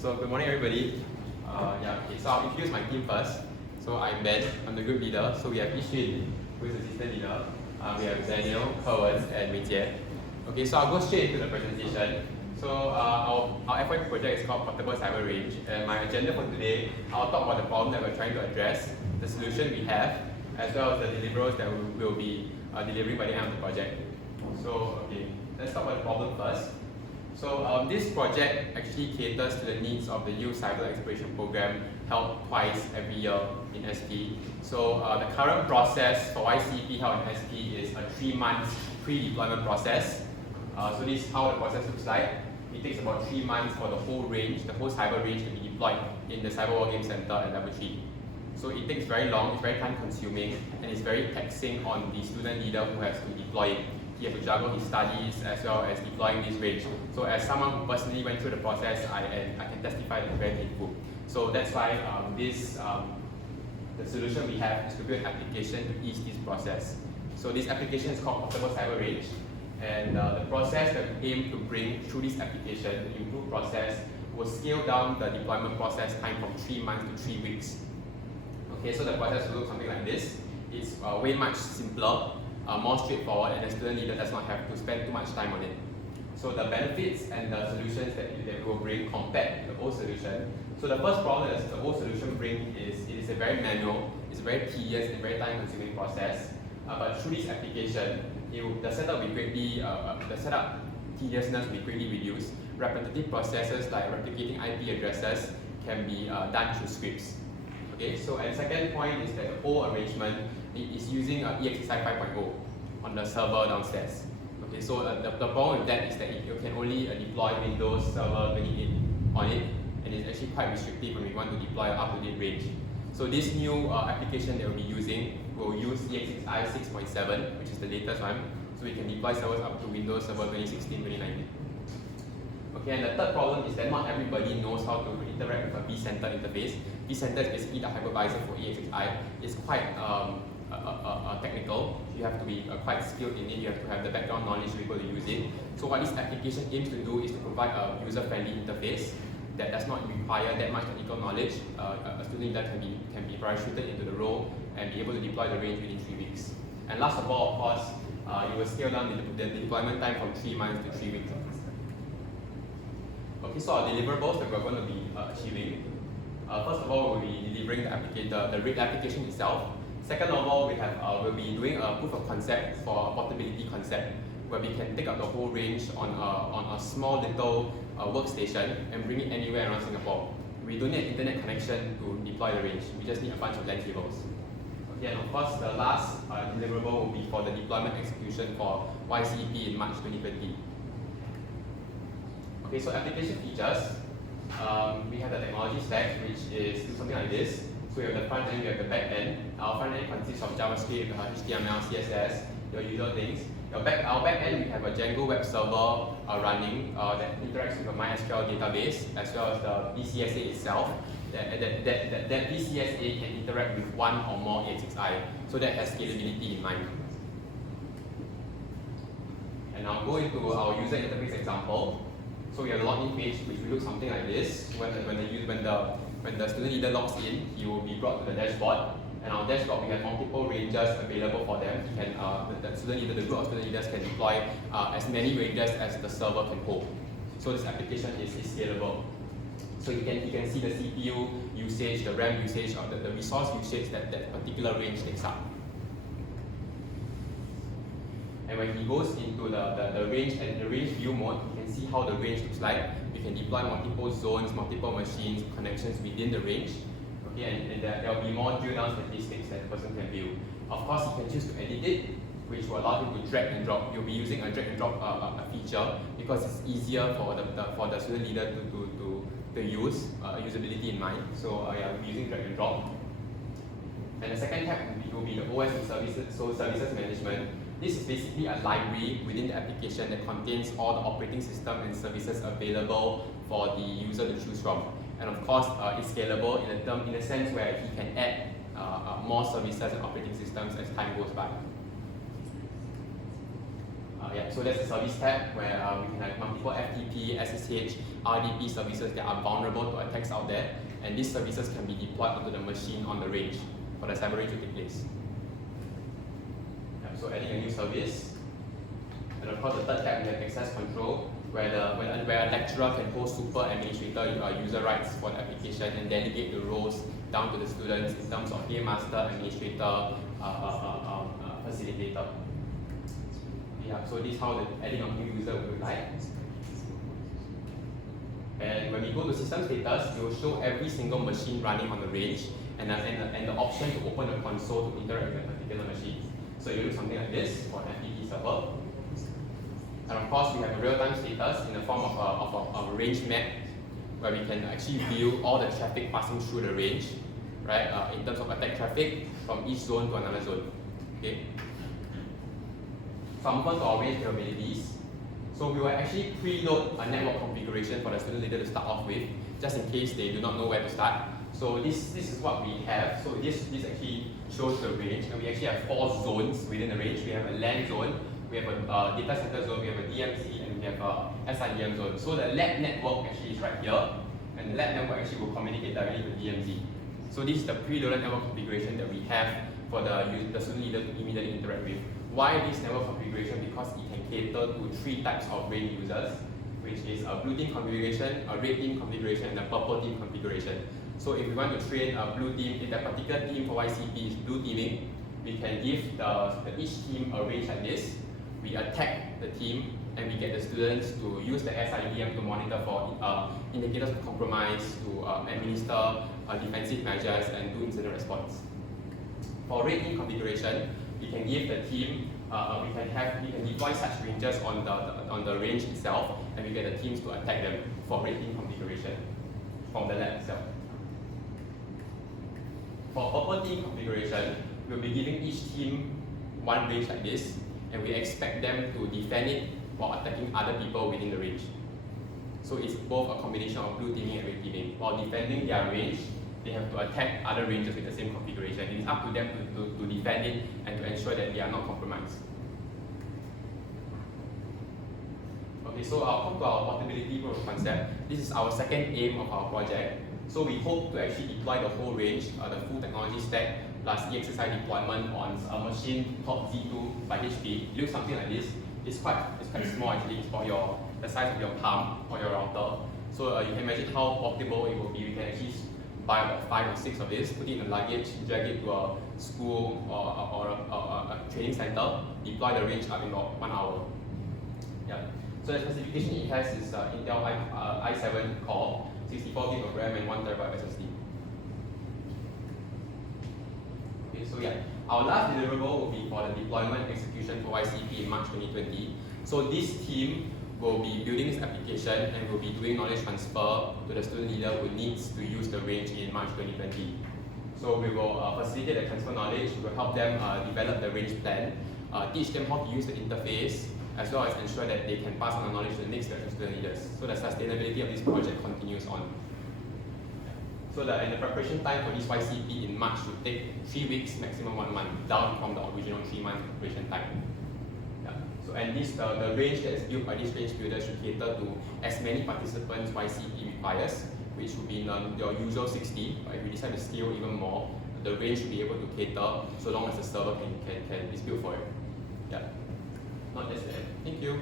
So good morning, everybody. So I'll introduce my team first. So I'm Ben, I'm the group leader. So we have Yi Xun, who is the assistant leader. We have Danial, Lok Ke Wen, and Lim Wei Jie. Okay, so I'll go straight into the presentation. So our FYP project is called Portable Cyber Range, and my agenda for today, I'll talk about the problem that we're trying to address, the solution we have, as well as the deliverables that we will be delivering by the end of the project. So okay, let's talk about the problem first. So this project actually caters to the needs of the Youth Cyber Exploration Program held twice every year in SP. So the current process for YCP held in SP is a 3-month pre-deployment process. So this is how the process looks like. It takes about 3 months for the whole range, the whole cyber range to be deployed in the Cyber War Game Center at Level 3. So it takes very long, it's very time consuming, and it's very taxing on the student leader who has to deploy it. He has to juggle his studies as well as deploying this range. So as someone who personally went through the process, I can testify that it's very painful. So that's why the solution we have is to build an application to ease this process. So this application is called Portable Cyber Range. And the process that we aim to bring through this application, the improved process, will scale down the deployment process time from 3 months to 3 weeks. Okay, so the process will look something like this. It's way much simpler, more straightforward, and the student leader does not have to spend too much time on it. So the benefits and the solutions that we will bring compared to the old solution. So the first problem that the old solution brings is it is a very manual, it's a very tedious and very time-consuming process. But through this application, the setup tediousness will be greatly reduced. Repetitive processes like replicating IP addresses can be done through scripts. Okay, so and second point is that the old arrangement is using EXXI 5.0 on the server downstairs. Okay, so the problem with that is that you can only deploy Windows Server 28 on it, and it's actually quite restrictive when we want to deploy an up-to-date range. So this new application that we'll be using will use EXXI 6.7, which is the latest one, so we can deploy servers up to Windows Server 2016-2019. Okay, and the third problem is that not everybody knows how to interact with a vCenter interface. vCenter is basically the hypervisor for EXXI. It's quite technical. You have to be quite skilled in it. You have to have the background knowledge to be able to use it. So what this application aims to do is to provide a user-friendly interface that does not require that much technical knowledge. A student that can be parachuted into the role and be able to deploy the range within 3 weeks. And last of all, of course, you will scale down the deployment time from 3 months to 3 weeks. Okay, so our deliverables that we're going to be achieving. First of all, we'll be delivering the rig application itself. Second of all, we'll be doing a proof of concept for a portability concept, where we can take up the whole range on a small little workstation and bring it anywhere around Singapore. We don't need an internet connection to deploy the range. We just need a bunch of LAN cables. Okay, and of course, the last deliverable will be for the deployment execution for YCP in March 2020. Okay, so application features. We have the technology stack, which is something like this. So we have the front end, we have the back end. Our front end consists of JavaScript, HTML, CSS, your usual things. Our back end, we have a Django web server running that interacts with a MySQL database, as well as the DCSA itself. That DCSA can interact with one or more EXXI, so that has scalability in mind. And I'll go into our user interface example. So we have a login page, which will look something like this. When the student leader logs in, he will be brought to the dashboard. And on dashboard, we have multiple ranges available for them. The student leader, the group of student leaders can deploy as many ranges as the server can hold. So this application is scalable. So you can see the CPU usage, the RAM usage, or the resource usage that particular range takes up. And when he goes into the range and the range view mode, you can see how the range looks like. You can deploy multiple zones, multiple machines, connections within the range. Okay, and there will be more drill down statistics that the person can view. Of course, he can choose to edit it, which will allow him to drag and drop. You'll be using a drag and drop feature because it's easier for the student leader to use, usability in mind. So yeah, we'll be using drag and drop. And the second tab will be the OS and services, so services management. This is basically a library within the application that contains all the operating system and services available for the user to choose from. And of course, it's scalable in the sense where he can add more services and operating systems as time goes by. So that's the service tab where we can have multiple FTP, SSH, RDP services that are vulnerable to attacks out there, and these services can be deployed onto the machine on the range for the cyber range to take place. So adding a new service, and of course the third tab we have access control, where a lecturer can host super administrator user rights for the application and delegate the roles down to the students in terms of game master, administrator, facilitator. So this is how the adding of new user will look like. And when we go to system status, it will show every single machine running on the range and the option to open the console to interact with a particular machine. So you do something like this for an FTP server. And of course, we have a real-time status in the form of a range map where we can actually view all the traffic passing through the range, right? In terms of attack traffic from each zone to another zone. Okay. So I'll move on to our range capabilities. So we will actually preload a network configuration for the student leader to start off with, just in case they do not know where to start. So this is what we have. So this actually shows the range, and we actually have 4 zones within the range. We have a LAN zone, we have a data center zone, we have a DMZ, and we have a SIDM zone. So the lab network actually is right here, and the lab network actually will communicate directly to DMZ. So this is the preloaded network configuration that we have for the student leader to immediately interact with. Why this network configuration? Because it can cater to 3 types of range users, which is a blue team configuration, a red team configuration, and a purple team configuration. So if we want to train a blue team, if that particular team for YCP is blue teaming, we can give each team a range like this. We attack the team, and we get the students to use the SIDM to monitor for indicators of compromise, to administer defensive measures, and do incident response. For red team configuration, we can give the team, we can deploy such ranges on the range itself, and we get the teams to attack them for red team configuration from the lab itself. For purple team configuration, we'll be giving each team one range like this, and we expect them to defend it while attacking other people within the range. So it's both a combination of blue teaming and red teaming. While defending their range, they have to attack other ranges with the same configuration. It is up to them to defend it and to ensure that they are not compromised. Okay, so I'll come to our portability proof of concept. This is our second aim of our project. So we hope to actually deploy the whole range, the full technology stack, plus EXSI deployment on a machine called Z2 by HP. It looks something like this. It's quite small actually. It's about the size of your palm or your router. So you can imagine how portable it will be. We can actually buy about 5 or 6 of this, put it in a luggage, drag it to a school or a training center, deploy the range up in about 1 hour. Yeah. So the specification it has is Intel i7 core, 64 GB of RAM and 1 TB SSD. Okay, so yeah, our last deliverable will be for the deployment execution for YCP in March 2020. So this team will be building this application and will be doing knowledge transfer to the student leader who needs to use the range in March 2020. So we will facilitate the transfer knowledge, we will help them develop the range plan, teach them how to use the interface, as well as ensure that they can pass on the knowledge to the next batch of student leaders. So the sustainability of this project continues on. So the preparation time for this YCP in March should take 3 weeks, maximum 1 month, down from the original 3-month preparation time. So, and this the range that is built by this range builder should cater to as many participants YCP requires, which would be your usual 60. But if we decide to scale even more, the range should be able to cater so long as the server can is built for it. Yeah. Not just that. Thank you.